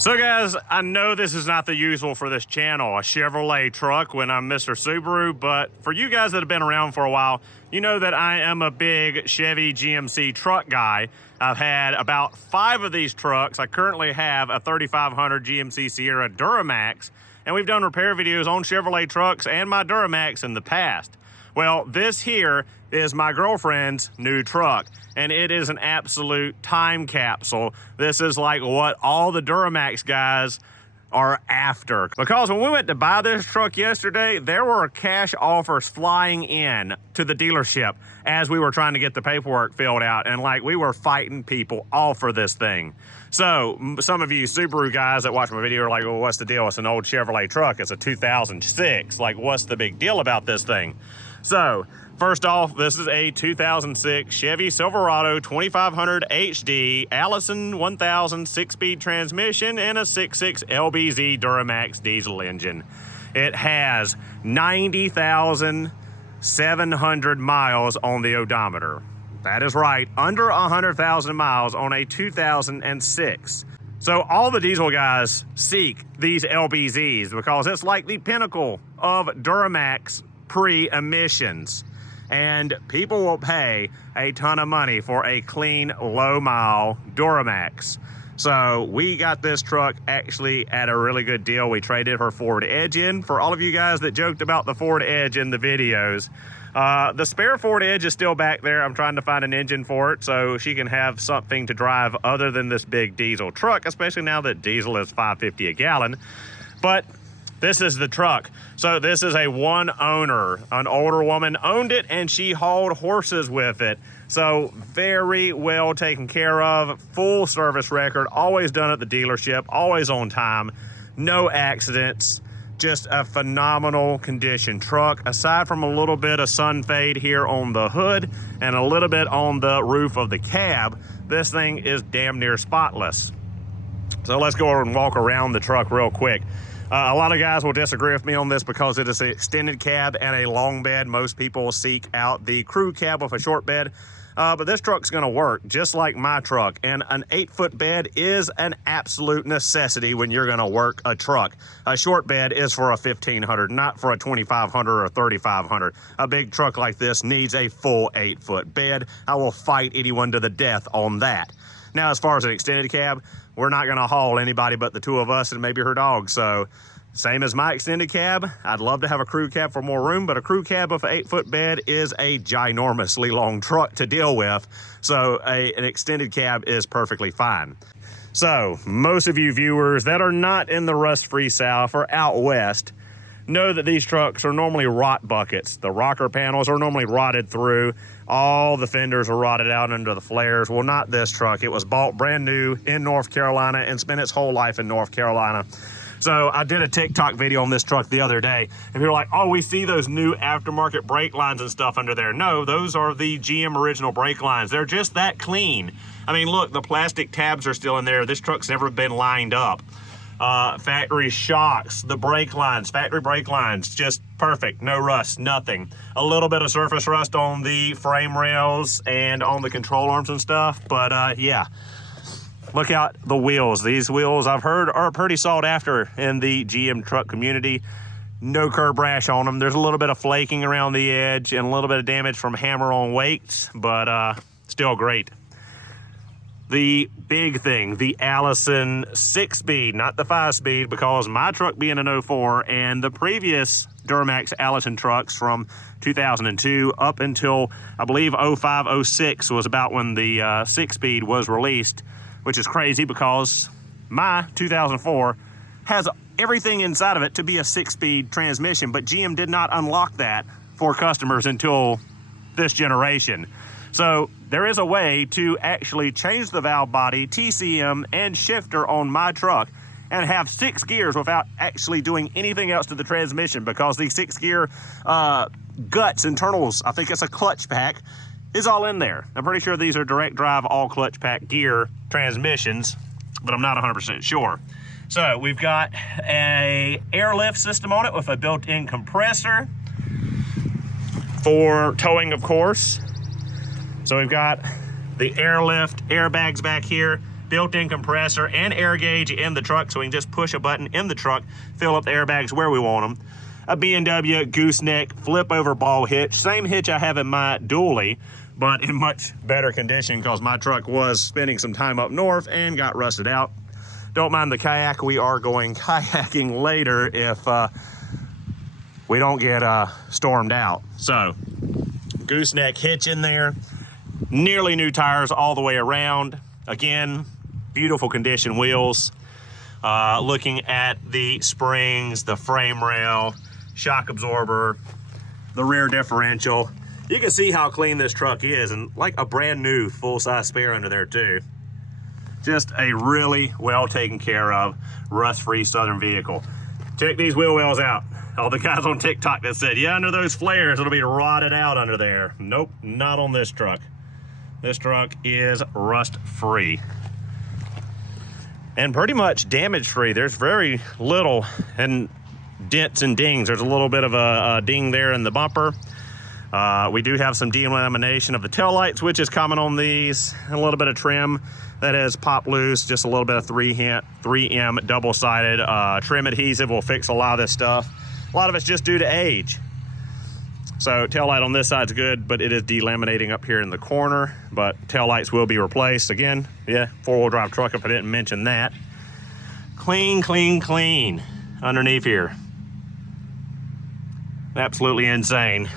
So guys, I know this is not the usual for this channel, a Chevrolet truck when I'm Mr. Subaru, but for you guys that have been around for a while, you know that I am a big Chevy GMC truck guy. I've had about 5 of these trucks. I currently have a 3500 GMC Sierra Duramax, and we've done repair videos on Chevrolet trucks and my Duramax in the past. Well, this here is my girlfriend's new truck, and it is an absolute time capsule. This is like what all the Duramax guys are after. Because when we went to buy this truck yesterday, there were cash offers flying in to the dealership as we were trying to get the paperwork filled out, and like we were fighting people all for this thing. So some of you Subaru guys that watch my video are like, well, what's the deal? It's an old Chevrolet truck. It's a 2006. Like, what's the big deal about this thing? So first off, this is a 2006 Chevy Silverado 2500 HD Allison 1000 6-speed transmission and a 6.6 LBZ Duramax diesel engine. It has 90,700 miles on the odometer. That is right, under 100,000 miles on a 2006. So all the diesel guys seek these LBZs because it's like the pinnacle of Duramax pre-emissions, and people will pay a ton of money for a clean, low-mile Duramax. So we got this truck actually at a really good deal. We traded her Ford Edge in. For all of you guys that joked about the Ford Edge in the videos, the spare Ford Edge is still back there. I'm trying to find an engine for it so she can have something to drive other than this big diesel truck, especially now that diesel is $5.50 a gallon. But this is the truck. So this is a one owner. An older woman owned it and she hauled horses with it. So very well taken care of, full service record, always done at the dealership, always on time, no accidents, just a phenomenal condition truck. Aside from a little bit of sun fade here on the hood and a little bit on the roof of the cab, this thing is damn near spotless. So let's go over and walk around the truck real quick. A lot of guys will disagree with me on this because it is an extended cab and a long bed. Most people seek out the crew cab with a short bed, but this truck's gonna work just like my truck. And an 8-foot bed is an absolute necessity when you're gonna work a truck. A short bed is for a 1500, not for a 2500 or 3500. A big truck like this needs a full 8-foot bed. I will fight anyone to the death on that. Now, as far as an extended cab, we're not gonna haul anybody but the two of us and maybe her dog. So same as my extended cab, I'd love to have a crew cab for more room, but a crew cab with an 8-foot bed is a ginormously long truck to deal with. So an extended cab is perfectly fine. So most of you viewers that are not in the rust-free South or out west know that these trucks are normally rot buckets. The rocker panels are normally rotted through. All the fenders are rotted out under the flares. Well, not this truck. It was bought brand new in North Carolina and spent its whole life in North Carolina. So I did a TikTok video on this truck the other day, and people were like, oh, we see those new aftermarket brake lines and stuff under there. No, those are the GM original brake lines. They're just that clean. I mean, look, the plastic tabs are still in there. This truck's never been lined up. Factory shocks, the brake lines, factory brake lines, just perfect, no rust, nothing. A little bit of surface rust on the frame rails and on the control arms and stuff, but yeah. Look out the wheels. These wheels, I've heard, are pretty sought after in the GM truck community. No curb rash on them. There's a little bit of flaking around the edge and a little bit of damage from hammer-on weights, but still great. The big thing, the Allison 6-speed, not the 5-speed, because my truck being an 04 and the previous Duramax Allison trucks from 2002 up until, I believe, 05, 06 was about when the 6-speed was released, which is crazy because my 2004 has everything inside of it to be a 6-speed transmission, but GM did not unlock that for customers until this generation. So there is a way to actually change the valve body, TCM, and shifter on my truck and have 6 gears without actually doing anything else to the transmission, because the 6-gear guts, internals, I think it's a clutch pack, is all in there. I'm pretty sure these are direct drive, all clutch pack gear transmissions, but I'm not 100% sure. So we've got a airlift system on it with a built-in compressor for towing, of course. So we've got the airlift airbags back here, built-in compressor and air gauge in the truck, so we can just push a button in the truck, fill up the airbags where we want them. A B&W gooseneck flip-over ball hitch, same hitch I have in my dually, but in much better condition because my truck was spending some time up north and got rusted out. Don't mind the kayak. We are going kayaking later if we don't get stormed out. So, gooseneck hitch in there, nearly new tires all the way around. Again, beautiful condition wheels. Looking at the springs, the frame rail, shock absorber, the rear differential. You can see how clean this truck is, and like a brand new full-size spare under there too. Just a really well taken care of, rust-free Southern vehicle. Check these wheel wells out. All the guys on TikTok that said, yeah, under those flares, it'll be rotted out under there. Nope, not on this truck. This truck is rust-free. And pretty much damage-free. There's very little and dents and dings. There's a little bit of a ding there in the bumper. We do have some delamination of the taillights, which is common on these. A little bit of trim that has popped loose. Just a little bit of 3M double-sided trim adhesive will fix a lot of this stuff. A lot of it's just due to age. So taillight on this side's good, but it is delaminating up here in the corner. But taillights will be replaced. Again, yeah, four-wheel drive truck if I didn't mention that. Clean, clean, clean underneath here. Absolutely insane.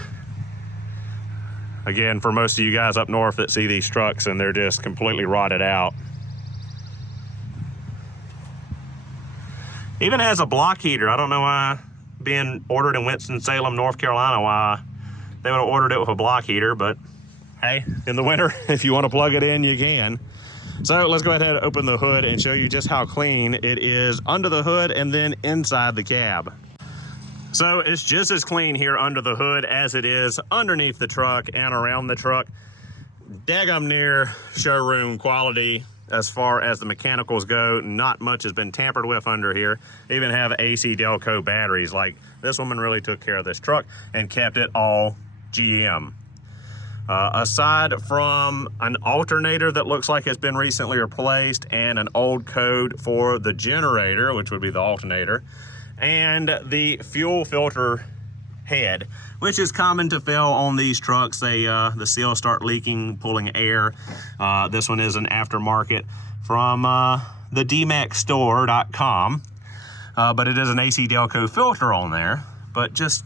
Again, for most of you guys up north that see these trucks and they're just completely rotted out. Even has a block heater. I don't know why, being ordered in Winston-Salem, North Carolina, why they would have ordered it with a block heater, but hey, in the winter, if you want to plug it in, you can. So let's go ahead and open the hood and show you just how clean it is under the hood and then inside the cab. So it's just as clean here under the hood as it is underneath the truck and around the truck. Daggum near showroom quality as far as the mechanicals go. Not much has been tampered with under here. They even have AC Delco batteries. Like, this woman really took care of this truck and kept it all GM. Aside from an alternator that looks like it's been recently replaced and an old code for the generator, which would be the alternator, and the fuel filter head, which is common to fail on these trucks. The seals start leaking, pulling air. This one is an aftermarket from the dmaxstore.com, but it is an AC Delco filter on there. But just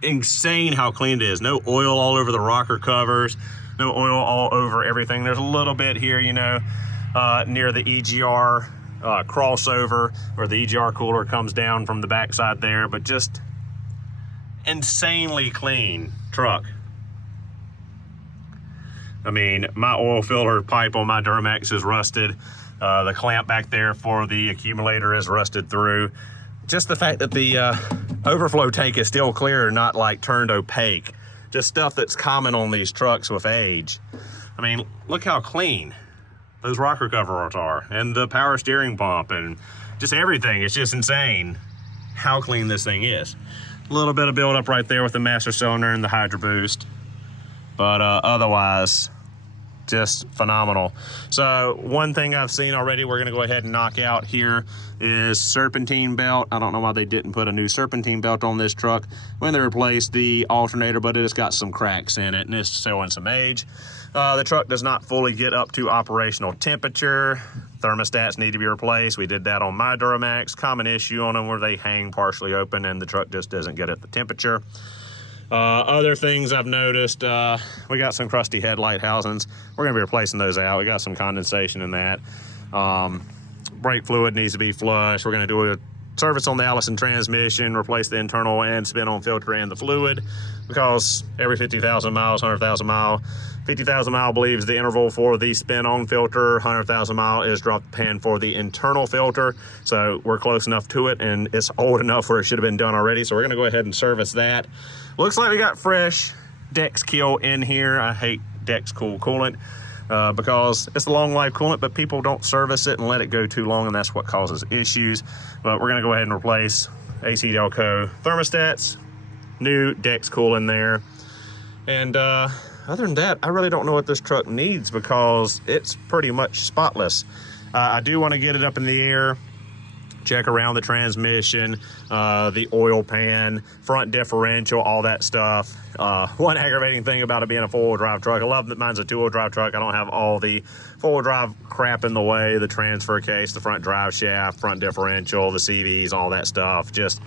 insane how clean it is. No oil all over the rocker covers, no oil all over everything. There's a little bit here, you know, near the EGR crossover where the EGR cooler comes down from the backside there, but just insanely clean truck. I mean, my oil filter pipe on my Duramax is rusted. The clamp back there for the accumulator is rusted through. Just the fact that the overflow tank is still clear and not like turned opaque. Just stuff that's common on these trucks with age. I mean, look how clean those rocker covers are, and the power steering pump, and just everything. It's just insane how clean this thing is. A little bit of buildup right there with the master cylinder and the Hydro Boost, but otherwise, just phenomenal. So one thing I've seen already we're gonna go ahead and knock out here is serpentine belt. I don't know why they didn't put a new serpentine belt on this truck when they replaced the alternator, but it has got some cracks in it and it's showing some age. The truck does not fully get up to operational temperature. Thermostats need to be replaced. We did that on my Duramax. Common issue on them where they hang partially open and the truck just doesn't get at the temperature. Other things I've noticed, we got some crusty headlight housings. We're gonna be replacing those out. We got some condensation in that. Brake fluid needs to be flushed. We're gonna do a service on the Allison transmission, replace the internal and spin-on filter and the fluid, because every 50,000 miles, 100,000 mile, 50,000 mile believes the interval for the spin-on filter, 100,000 mile is drop the pan for the internal filter. So we're close enough to it and it's old enough where it should have been done already. So we're gonna go ahead and service that. Looks like we got fresh Dexkill in here. I hate Dexcool coolant because it's a long life coolant, but people don't service it and let it go too long, and that's what causes issues. But we're gonna go ahead and replace AC Delco thermostats, new Dexcool in there. And other than that, I really don't know what this truck needs because it's pretty much spotless. I do want to get it up in the air, check around the transmission, the oil pan, front differential, all that stuff. One aggravating thing about it being a four-wheel drive truck, I love that mine's a two-wheel drive truck. I don't have all the four-wheel drive crap in the way, the transfer case, the front drive shaft, front differential, the CVs, all that stuff. Just,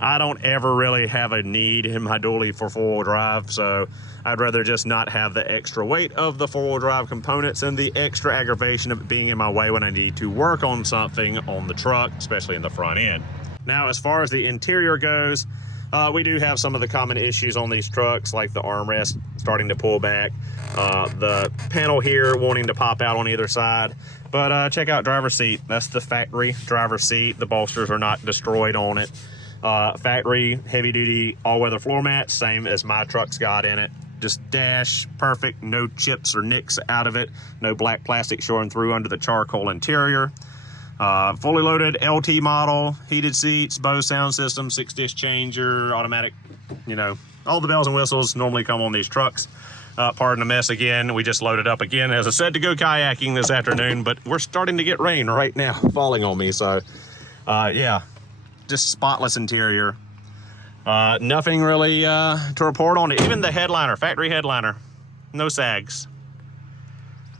I don't ever really have a need in my dually for four-wheel drive, so I'd rather just not have the extra weight of the four-wheel drive components and the extra aggravation of it being in my way when I need to work on something on the truck, especially in the front end. Now, as far as the interior goes, we do have some of the common issues on these trucks, like the armrest starting to pull back, the panel here wanting to pop out on either side. But check out driver's seat. That's the factory driver's seat. The bolsters are not destroyed on it. Factory heavy-duty all-weather floor mats, same as my truck's got in it. Just dash perfect, no chips or nicks out of it, no black plastic showing through under the charcoal interior. Fully loaded LT model, heated seats, Bose sound system, 6-disc changer, automatic, you know, all the bells and whistles normally come on these trucks. Pardon the mess again, we just loaded up again, as I said, to go kayaking this afternoon, but we're starting to get rain right now falling on me, so yeah, just spotless interior. Nothing really to report on it. Even the headliner, factory headliner, no sags.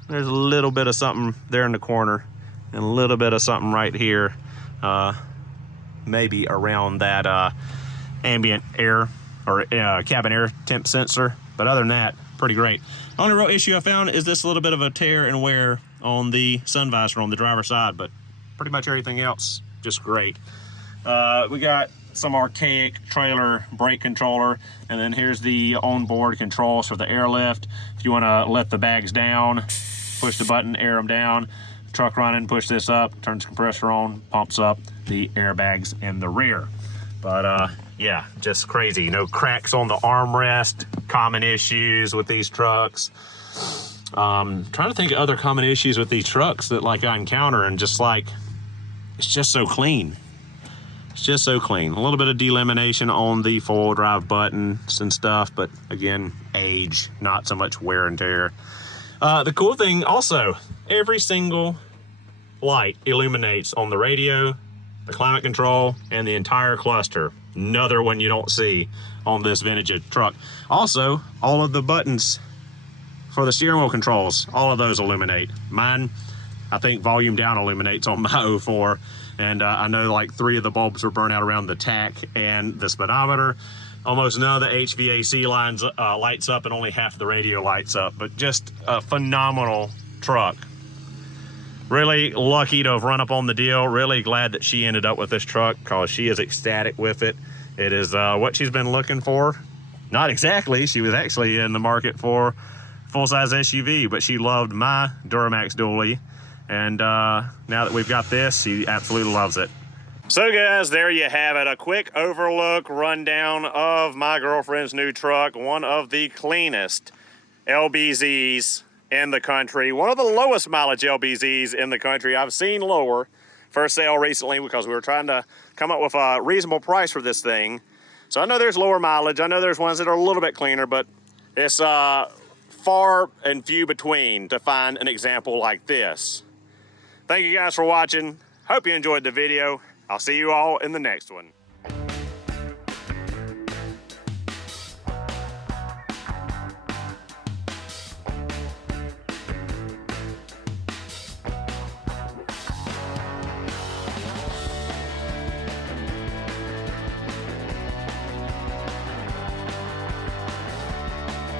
There's a little bit of something there in the corner and a little bit of something right here, maybe around that ambient air or cabin air temp sensor. But other than that, pretty great. The only real issue I found is this little bit of a tear and wear on the sun visor on the driver's side, but pretty much everything else just great. We got some archaic trailer brake controller, and then here's the onboard controls for the airlift. If you want to let the bags down, push the button, air them down. Truck running, push this up, turns the compressor on, pumps up the airbags in the rear. But yeah, just crazy. No cracks on the armrest. Common issues with these trucks. Trying to think of other common issues with these trucks that like I encounter, and just like, it's just so clean. It's just so clean. A little bit of delamination on the four-wheel drive buttons and stuff, but again, age, not so much wear and tear. The cool thing also, every single light illuminates on the radio, the climate control, and the entire cluster. Another one you don't see on this vintage truck. Also, all of the buttons for the steering wheel controls, all of those illuminate. Mine, I think volume down illuminates on my 04. And I know like 3 of the bulbs were burnt out around the tach and the speedometer. Almost none of the HVAC lines lights up, and only half of the radio lights up. But just a phenomenal truck. Really lucky to have run up on the deal. Really glad that she ended up with this truck, because she is ecstatic with it. It is what she's been looking for. Not exactly. She was actually in the market for full-size SUV, but she loved my Duramax dually. And now that we've got this, she absolutely loves it. So guys, there you have it. A quick overlook rundown of my girlfriend's new truck. One of the cleanest LBZs in the country. One of the lowest mileage LBZs in the country. I've seen lower for sale recently because we were trying to come up with a reasonable price for this thing. So I know there's lower mileage. I know there's ones that are a little bit cleaner, but it's far and few between to find an example like this. Thank you guys for watching. Hope you enjoyed the video. I'll see you all in the next one.